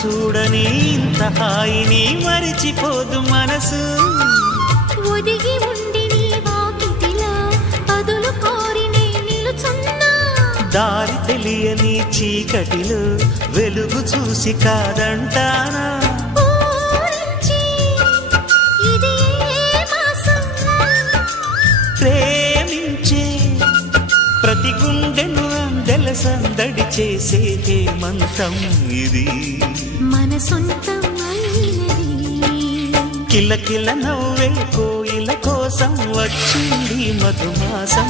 చూడని ఇంత హాయిని మరిచిపోదు మనసు ఒదిగి ఉండి నీ వాకిటిలో పదులు కోరి నే నిలుచున్నా దారి తెలియని చీకటిలో వెలుగు చూసి కాదంటానా ఊరించి ఇది ఏ మాసం ప్రేమించే ప్రతి గుండెను అందెల సందడి చేసే హేమంతం ఇది మన సొంతం అయినది కిలకిల నవ్వే కోయిల కోసం వచ్చింది మధుమాసం